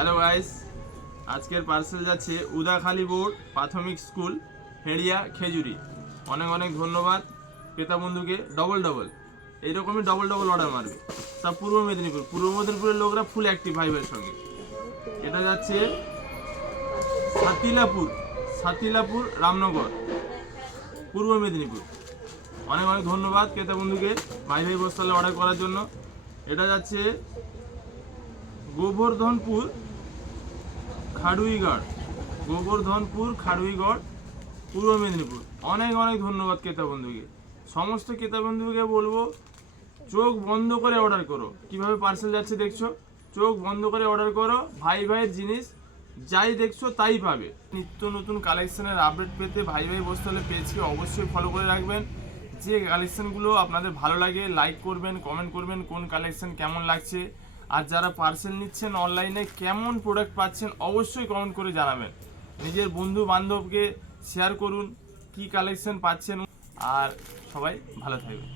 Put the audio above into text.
Hello guys, আজকের parcel যাচ্ছে Udakhali board প্রাথমিক স্কুল হেড়িয়া খেজুরি। অনেক অনেক ধন্যবাদ ক্রেতা বন্ধুকে। ডবল এইরকমই ডবল অর্ডার মারবে। সব পূর্ব মেদিনীপুরের লোকরা ফুল অ্যাক্টিভ ভাইবের সঙ্গে। এটা যাচ্ছে সাতিলাপুর রামনগর, পূর্ব মেদিনীপুর। অনেক অনেক ধন্যবাদ ক্রেতা বন্ধুকে ভাই বস্তালে অর্ডার করার জন্য। এটা যাচ্ছে গোবর্ধনপুর খাড়ুইগড়, পূর্ব মেদিনীপুর। অনেক অনেক ধন্যবাদ ক্রেতা বন্ধুকে। সমস্ত ক্রেতা বন্ধুকে বলবো চোখ বন্ধ করে অর্ডার করো। কিভাবে পার্সেল যাচ্ছে দেখছো, চোখ বন্ধ করে অর্ডার করো। ভাইয়ের জিনিস যাই দেখছো তাই পাবে। নিত্য নতুন কালেকশনের আপডেট পেতে ভাই বস্তালে পেজকে অবশ্যই ফলো করে রাখবেন। যে কালেকশনগুলো আপনাদের ভালো লাগে লাইক করবেন, কমেন্ট করবেন কোন কালেকশন কেমন লাগছে। আর যারা পার্সেল নিচ্ছেন অনলাইনে কেমন প্রোডাক্ট পাচ্ছেন অবশ্যই কমেন্ট করে জানাবেন। নিজের বন্ধু বান্ধবকে শেয়ার করুন কি কালেকশন পাচ্ছেন। আর সবাই ভালো থাকবেন।